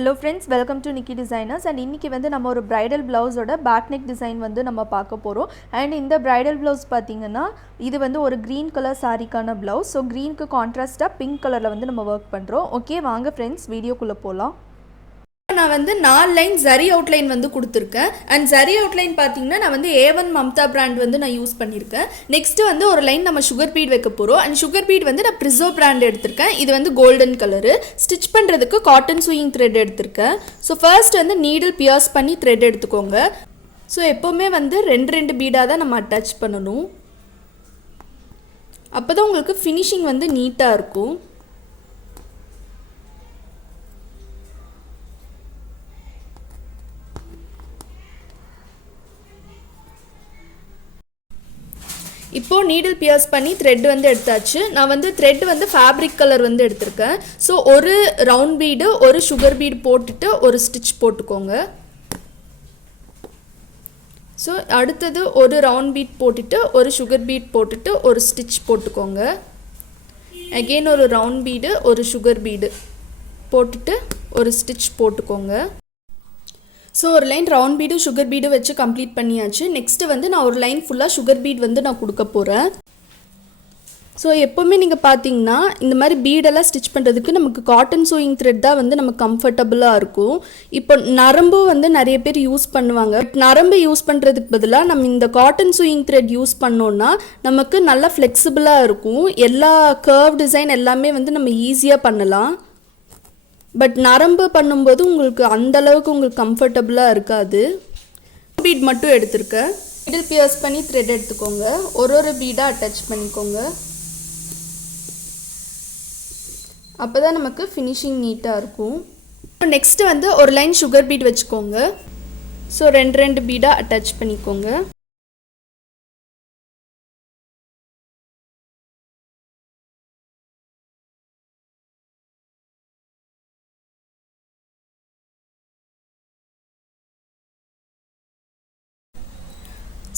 Hello friends, welcome to nikidesigners and இன்னைக்கு வந்து நம்ம ஒரு bridal blouse ஓட back neck design வந்து நம்ம பார்க்க போறோம். and இந்த bridal blouse பாத்தீங்கன்னா இது வந்து ஒரு green color saree கான blouse. so green க்கு contrast pink colorல வந்து நம்ம work பண்றோம். ஓகே வாங்க friends வீடியோக்குள்ள போலாம். நான் வந்து 4 லைன் ஜரி அவுட்லைன் வந்து கொடுத்துருக்கேன். அண்ட் ஜரி அவுட்லைன் பார்த்தீங்கன்னா நான் வந்து A1 மம்தா பிராண்ட் வந்து நான் யூஸ் பண்ணியிருக்கேன். நெக்ஸ்ட்டு வந்து ஒரு லைன் நம்ம சுகர் பீட் வைக்க போகிறோம். அண்ட் சுகர் பீட் வந்து நான் ப்ரிசோ பிராண்ட் எடுத்திருக்கேன். இது வந்து கோல்டன் கலரு. ஸ்டிச் பண்ணுறதுக்கு காட்டன் சூயிங் த்ரெட் எடுத்திருக்கேன். ஸோ ஃபர்ஸ்ட் வந்து நீடில் பியர்ஸ் பண்ணி த்ரெட் எடுத்துக்கோங்க. ஸோ எப்போவுமே வந்து ரெண்டு பீடாக தான் நம்ம அட்டாச் பண்ணணும். அப்போ தான் உங்களுக்கு ஃபினிஷிங் வந்து நீட்டாக இருக்கும். இப்போ நீடில் பியர்ஸ் பண்ணி த்ரெட் வந்து எடுத்தாச்சு. நான் வந்து த்ரெட் வந்து ஃபேப்ரிக் கலர் வந்து எடுத்திருக்கேன். ஸோ ஒரு ரவுண்ட் பீடு ஒரு சுகர் பீடு போட்டுட்டு ஒரு ஸ்டிச் போட்டுக்கோங்க. ஸோ அடுத்தது ஒரு ரவுண்ட் பீட் போட்டுட்டு ஒரு சுகர் பீட் போட்டுட்டு ஒரு ஸ்டிச் போட்டுக்கோங்க. அகெயின் ஒரு ரவுண்ட் பீடு ஒரு சுகர் பீடு போட்டுட்டு ஒரு ஸ்டிச் போட்டுக்கோங்க. ஸோ ஒரு line round bead sugar bead வச்சு கம்ப்ளீட் பண்ணியாச்சு. நெக்ஸ்ட்டு வந்து நான் ஒரு லைன் ஃபுல்லாக சுகர் பீட் வந்து நான் கொடுக்க போகிறேன். ஸோ எப்போவுமே நீங்கள் பார்த்தீங்கன்னா இந்த மாதிரி பீடெல்லாம் ஸ்டிச் பண்ணுறதுக்கு நமக்கு காட்டன் சூயிங் த்ரெட் தான் வந்து நமக்கு கம்ஃபர்டபுளாக இருக்கும். இப்போ நரம்பு வந்து நிறைய பேர் யூஸ் பண்ணுவாங்க. நரம்பு யூஸ் பண்ணுறதுக்கு பதிலாக நம்ம இந்த காட்டன் சூயிங் த்ரெட் யூஸ் பண்ணோன்னா நமக்கு நல்லா ஃப்ளெக்சிபிளாக இருக்கும். எல்லா கர்வ் டிசைன் எல்லாமே வந்து நம்ம ஈஸியாக பண்ணலாம். பட் நரம்பு பண்ணும்போது உங்களுக்கு அந்தளவுக்கு உங்களுக்கு கம்ஃபர்டபுளாக இருக்காது. பீட் மட்டும் எடுத்துருக்கேன். மிடில் பியர்ஸ் பண்ணி த்ரெட் எடுத்துக்கோங்க. ஒரு பீடாக அட்டாச் பண்ணிக்கோங்க. அப்போ தான் நமக்கு ஃபினிஷிங் நீட்டாக இருக்கும். நெக்ஸ்ட்டு வந்து ஒரு லைன் சுகர் பீட் வச்சுக்கோங்க. ஸோ ரெண்டு பீடாக அட்டாச் பண்ணிக்கோங்க.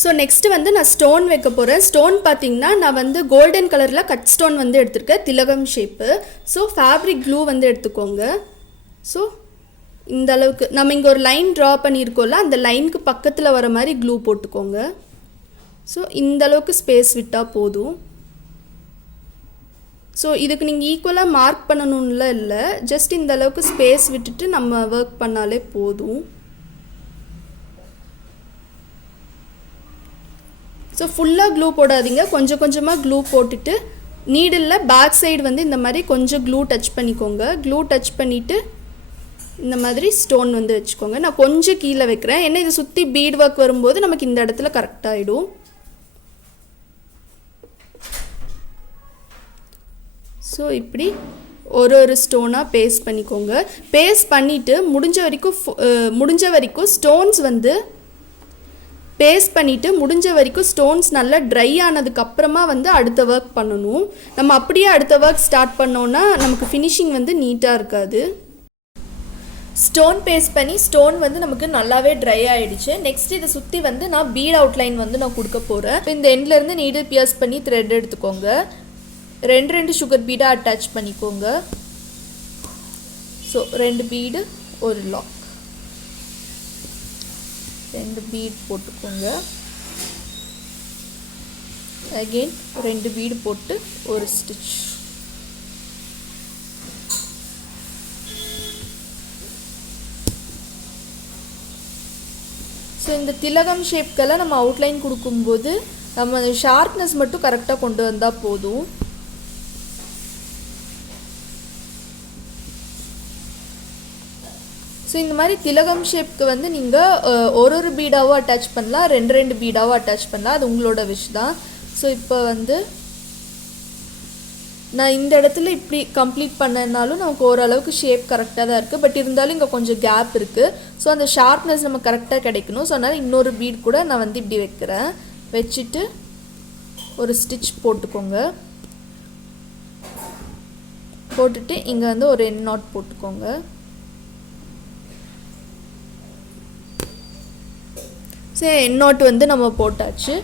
ஸோ நெக்ஸ்ட்டு வந்து நான் ஸ்டோன் வைக்க போகிறேன். ஸ்டோன் பார்த்தீங்கன்னா நான் வந்து கோல்டன் கலரில் கட் ஸ்டோன் வந்து எடுத்திருக்கேன், திலகம் ஷேப்பு. ஸோ ஃபேப்ரிக் க்ளூ வந்து எடுத்துக்கோங்க. ஸோ இந்த அளவுக்கு நம்ம இங்கே ஒரு லைன் ட்ரா பண்ணியிருக்கோம்ல, அந்த லைனுக்கு பக்கத்தில் வர மாதிரி க்ளூ போட்டுக்கோங்க. ஸோ இந்த அளவுக்கு ஸ்பேஸ் விட்டால் போதும். ஸோ இதுக்கு நீங்கள் ஈக்குவலாக மார்க் பண்ணணும்ல இல்லை, ஜஸ்ட் இந்த அளவுக்கு ஸ்பேஸ் விட்டுட்டு நம்ம ஒர்க் பண்ணாலே போதும். ஸோ ஃபுல்லாக க்ளூ போடாதீங்க, கொஞ்சமாக க்ளூ போட்டுட்டு நீடில் பேக் சைடு வந்து இந்த மாதிரி கொஞ்சம் க்ளூ டச் பண்ணிக்கோங்க. க்ளூ டச் பண்ணிவிட்டு இந்த மாதிரி ஸ்டோன் வந்து வச்சுக்கோங்க. நான் கொஞ்சம் கீழே வைக்கிறேன், ஏன்னா இதை சுற்றி பீட் ஒர்க் வரும்போது நமக்கு இந்த இடத்துல கரெக்டாகிடும். ஸோ இப்படி ஒரு ஸ்டோனாக பேஸ்ட் பண்ணிக்கோங்க. பேஸ்ட் பண்ணிவிட்டு முடிஞ்ச வரைக்கும் ஸ்டோன்ஸ் வந்து பேஸ்ட் பண்ணிவிட்டு முடிஞ்ச வரைக்கும் ஸ்டோன்ஸ் நல்லா ட்ரை ஆனதுக்கப்புறமா வந்து அடுத்த ஒர்க் பண்ணணும். நம்ம அப்படியே அடுத்த ஒர்க் ஸ்டார்ட் பண்ணோன்னா நமக்கு ஃபினிஷிங் வந்து நீட்டாக இருக்காது. ஸ்டோன் பேஸ்ட் பண்ணி ஸ்டோன் வந்து நமக்கு நல்லாவே ட்ரை ஆகிடுச்சு. நெக்ஸ்ட் இதை சுற்றி வந்து நான் பீட் அவுட்லைன் வந்து நான் கொடுக்க போகிறேன். இப்போ இந்த எண்ட்லேருந்து நீடில் பியர்ஸ் பண்ணி த்ரெட் எடுத்துக்கோங்க. ரெண்டு சுகர் பீடாக அட்டாச் பண்ணிக்கோங்க. ஸோ 2 பீடு ஒரு லாக், 2 பீட் போட்டுக்கோங்க. அகெயின் 2 பீடு போட்டு ஒரு ஸ்டிச். ஸோ இந்த திலகம் ஷேப்க்கெல்லாம் நம்ம அவுட்லைன் கொடுக்கும்போது நம்ம ஷார்ப்னஸ் மட்டும் கரெக்டாக கொண்டு வந்தால் போதும். ஸோ இந்த மாதிரி திலகம் ஷேப்க்கு வந்து நீங்கள் ஒரு பீடாவோ அட்டாச் பண்ணலாம், ரெண்டு பீடாவோ அட்டாச் பண்ணலாம், அது உங்களோட விஷ் தான். ஸோ இப்போ வந்து நான் இந்த இடத்துல இப்படி கம்ப்ளீட் பண்ணனாலும் நமக்கு ஓரளவுக்கு ஷேப் கரெக்டாக தான் இருக்குது. பட் இருந்தாலும் இங்கே கொஞ்சம் கேப் இருக்குது. ஸோ அந்த ஷார்ப்னஸ் நம்ம கரெக்டாக கிடைக்கணும். ஸோ அதனால் இன்னொரு பீட் கூட நான் வந்து இப்படி வைக்கிறேன். வச்சுட்டு ஒரு ஸ்டிச் போட்டுக்கோங்க. போட்டுட்டு இங்கே வந்து ஒரு எண்ட் நாட் போட்டுக்கோங்க. சரி, எண்ட் நாட் வந்து நம்ம போட்டாச்சு.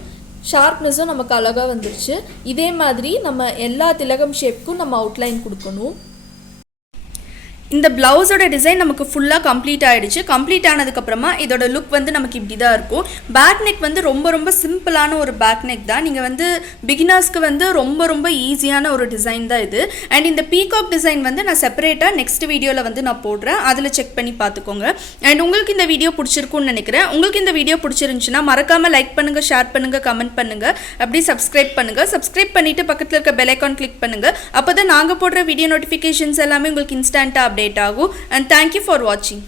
ஷார்ப்னஸும் நமக்கு அழகாக வந்துருச்சு. இதே மாதிரி நம்ம எல்லா திலகம் ஷேப்புக்கும் நம்ம அவுட்லைன் கொடுக்கணும். இந்த ப்ளவுஸோட டிசைன் நமக்கு ஃபுல்லாக கம்ப்ளீட் ஆகிடுச்சு. கம்ப்ளீட் ஆனதுக்கப்புறமா இதோட லுக் வந்து நமக்கு இப்படி தான் இருக்கும். பேக் நெக் வந்து ரொம்ப ரொம்ப சிம்பிளான ஒரு பேக் நெக் தான். நீங்கள் வந்து பிகினர்ஸ்க்கு வந்து ரொம்ப ரொம்ப ஈஸியான ஒரு டிசைன் தான் இது. அண்ட் இந்த பீகாக் டிசைன் வந்து நான் செப்பரேட்டாக நெக்ஸ்ட் வீடியோவில் வந்து நான் போடுறேன், அதில் செக் பண்ணி பார்த்துக்கோங்க. அண்ட் உங்களுக்கு இந்த வீடியோ பிடிச்சிருக்குன்னு நினைக்கிறேன். உங்களுக்கு இந்த வீடியோ பிடிச்சிருந்துச்சுன்னா மறக்காமல் லைக் பண்ணுங்கள், ஷேர் பண்ணுங்கள், கமெண்ட் பண்ணுங்கள், அப்படி சப்ஸ்கிரைப் பண்ணுங்கள். சப்ஸ்கிரைப் பண்ணிவிட்டு பக்கத்தில் இருக்க பெல் ஐக்கான் கிளிக் பண்ணுங்கள். அப்போ தான் நாங்கள் போடுற வீடியோ நோட்டிஃபிகேஷன்ஸ் எல்லாமே உங்களுக்கு இன்ஸ்டண்ட்டாக update ஆகும். And thank you for watching.